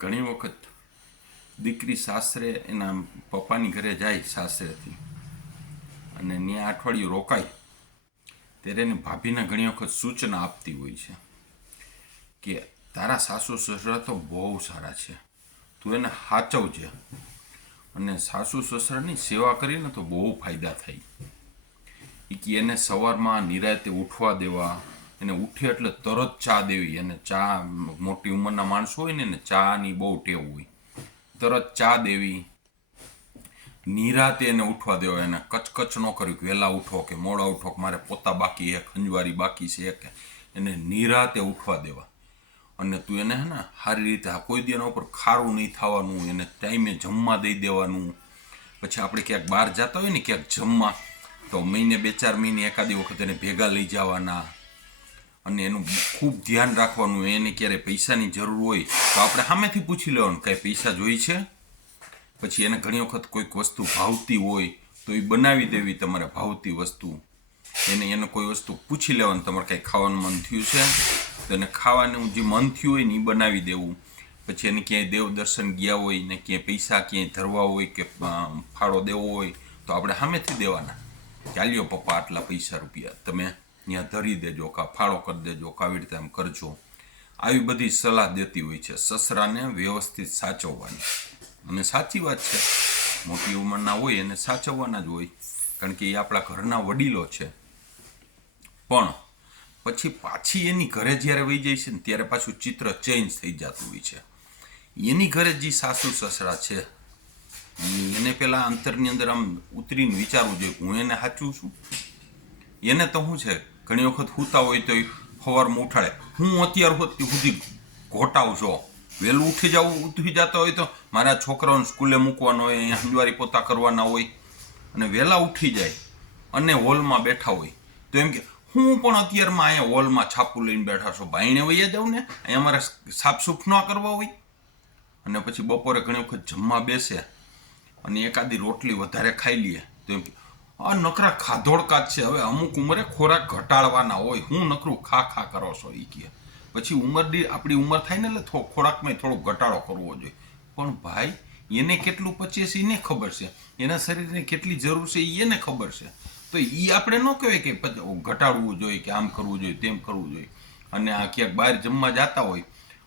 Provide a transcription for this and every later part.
ઘણી વખત દીકરી સાસરે એના પપ્પાની ઘરે જાય સાસરેથી અને ત્યાં અઠવાડિયું રોકાય, ત્યારે એને ભાભીને ઘણી વખત સૂચના આપતી હોય છે કે તારા સાસુ સસરા તો બહુ સારા છે, તું એને સાચવજે અને સાસુ સસરાની સેવા કરીને તો બહુ ફાયદા થાય. કે એને સવારમાં નિરાતે ઉઠવા દેવા એને ઉઠે એટલે તરત ચા દેવી. અને ચા મોટી ઉંમરના માણસો હોય ને એને ચાની બહુ ટેવ હોય. તરત ચા દેવી. નિરાતે એને ઉઠવા દેવા. એને કચકચ ન કર્યું કે વહેલા ઉઠો કે મોડા ઉઠો કે મારે પોતા બાકી છે ખંજવારી બાકી છે કે એને નિરાતે ઉઠવા દેવા. અને તું એને હે ને સારી રીતે કોઈ દી ઉપર ખારું નહીં થવાનું, એને ટાઈમે જમવા દઈ દેવાનું. પછી આપણે ક્યાંક બહાર જતા હોય ને ક્યાંક જમવા, તો મહિને બે ચાર મહિને એકાદી વખત એને ભેગા લઈ જવાના. અને એનું ખૂબ ધ્યાન રાખવાનું, એને ક્યારે પૈસાની જરૂર હોય તો આપણે સામેથી પૂછી લેવાનું કાંઈ પૈસા જોઈ છે? પછી એને ઘણી વખત કોઈક વસ્તુ ભાવતી હોય તો એ બનાવી દેવી તમારે ભાવતી વસ્તુ. એને એને કોઈ વસ્તુ પૂછી લેવાનું, તમારે કાંઈ ખાવાનું મન થયું છે? તો એને ખાવાનું જે મન થયું હોય ને એ બનાવી દેવું. પછી એને ક્યાંય દેવ દર્શન ગયા હોય ને ક્યાંય પૈસા ક્યાંય ધરવા હોય કે ફાળો દેવો હોય તો આપણે સામેથી દેવાના. ચાલ્યો પપ્પા આટલા પૈસા રૂપિયા, તમે ત્યાં ધરી દેજો કા ફાળો કરી દેજો કા આવી રીતે આમ કરજો. આવી બધી સલાહ દેતી હોય છે. સસરાને વ્યવસ્થિત સાચવવાની. અને સાચી વાત છે, મોટી ઉંમરના હોય એને સાચવવાના જ હોય, કારણ કે એ આપણા ઘરના વડીલો છે. પણ પછી પાછી એની ઘરે જ્યારે વહી જાય છે ને, ત્યારે પાછું ચિત્ર ચેન્જ થઈ જતું હોય છે. એની ઘરે જે સાસુ સસરા છે એને પેલા અંતરની અંદર આમ ઉતરીને વિચારવું જોઈએ હું એને સાચું છું? એને તો શું છે ઘણી વખત સૂતા હોય તો ફવારમાં ઉઠાડે. હું અત્યાર સુધી ઘોટાવ છો. વહેલું ઉઠી જવું ઉઠી જતા હોય તો મારા છોકરાઓને સ્કૂલે મૂકવાનો હોય, અહીંયા હંજવારી પોતા કરવાના હોય. અને વહેલા ઉઠી જાય અને હોલમાં બેઠા હોય. તો એમ કે, હું પણ અત્યારમાં અહીંયા હોલમાં છાપું લઈને બેઠા છો. ભાઈને વૈયા જાઉં ને, અહીંયા મારે સાફસૂફ ન કરવા હોય. અને પછી બપોરે ઘણી વખત જમવા બેસે અને એકાદી રોટલી વધારે ખાઈ લઈએ તો એમ કે આ નકરા ખાધોડકા જ છે. હવે અમુક ઉંમરે ખોરાક ઘટાડવાના હોય. હું નકરું ખા ખા કરો છો એ કહે પછી ઉંમરની, આપણી ઉંમર થાય ને એટલે ખોરાકમાં થોડો ઘટાડો કરવો જોઈએ. પણ ભાઈ, એને કેટલું પચે છે એને ખબર છે. એના શરીરને કેટલી જરૂર છે એને ખબર છે. તો એ આપણે ન કહેવાય કે ઘટાડવું જોઈએ, કે આમ કરવું જોઈએ, તેમ કરવું જોઈએ. અને આ ક્યાંક બહાર જમવા જતા હોય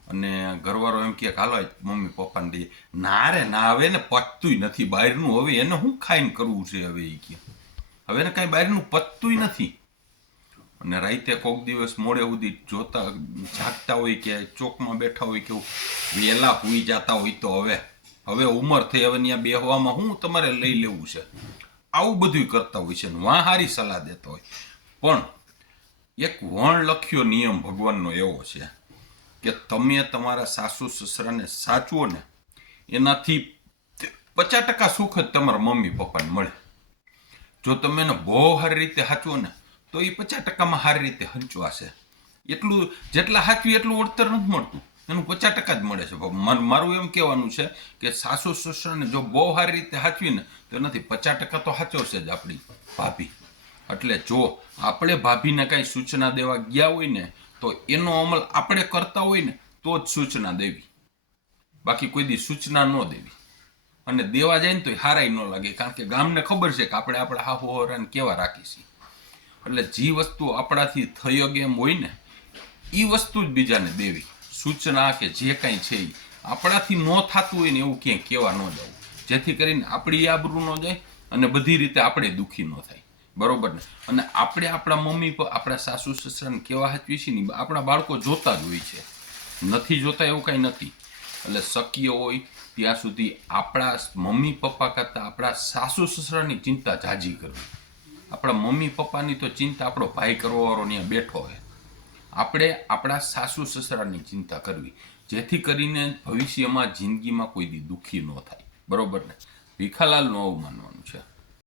અને ઘરવાળો એમ કે, હાલો મમ્મી પપ્પાને દઈએ. ના રે, ના, હવે ને પચતું નથી બહારનું. હવે એને શું ખાઈને કરવું છે હવે એ કે. હવે એને કાંઈ બહારનું પચતું નથી. અને રાતે કોક દિવસ મોડે સુધી જોતા જાગતા હોય કે ચોકમાં બેઠા હોય કે વહેલા હુઈ જતા હોય તો હવે. હવે ઉંમર થઈ, હવે ત્યાં બેહવામાં શું તમારે લઈ લેવું છે? આવું બધું કરતા હોય છે વાં હારી સલાહ દેતા હોય. પણ એક વણ લખ્યો નિયમ ભગવાનનો એવો છે કે તમે તમારા સાસુ સસરાને સાચવો ને એનાથી પચાસ ટકા સુખ જ તમારા મમ્મી પપ્પાને મળે. જો તમે એને બહુ સારી રીતે સાચવો ને, તો એ પચાસ ટકામાં સારી રીતે હંચવાશે એટલું જેટલા સાચવી એટલું વળતર નથી મળતું. એનું પચાસ ટકા જ મળે છે. મારું એમ કહેવાનું છે કે સાસુ, સસરાને જો બહુ સારી રીતે સાચવીને તો એનાથી પચાસ ટકા તો સાચવશે જ આપણી ભાભી. એટલે જો આપણે ભાભીને કાંઈ સૂચના દેવા ગયા હોય ને, તો એનો અમલ આપણે કરતા હોય ને, તો જ સૂચના દેવી. બાકી કોઈ દી સૂચના ન દેવી. અને દેવા જાય ને તો હારાય ન લાગે, કારણ કે ગામને ખબર છે કે આપણે આપણા હાહુ હોરાને કેવા રાખીશી એટલે જે વસ્તુ આપણાથી થયો ગેમ હોય ને એ વસ્તુ જ બીજાને દેવી. સૂચના કે જે કાંઈ છે આપણાથી ન થતું હોય ને એવું ક્યાંય કહેવા ન જવું જેથી કરીને આપણી આબરૂ ન જાય અને બધી રીતે આપણે દુઃખી ન થાય. બરોબર ને? અને આપણે આપણા મમ્મી આપણા સાસુ, સસરાને કેવા હાચવી છીએ ને, આપણા બાળકો જોતા જ હોય છે. નથી જોતા એવું કાંઈ નથી. એટલે શક્ય હોય, ત્યાં સુધી આપણા મમ્મી પપ્પા કરતાં આપણા સાસુ સસરાની ચિંતા જાજી કરવી. આપણા મમ્મી પપ્પાની તો ચિંતા આપણો ભાઈ કરવાવાળો ત્યાં બેઠો હોય આપણે આપણા સાસુ સસરાની ચિંતા કરવી. જેથી કરીને ભવિષ્યમાં જિંદગીમાં કોઈ દી દુઃખી ન થાય. બરોબર ને? ભીખાલાલનું આવું માનવાનું છે.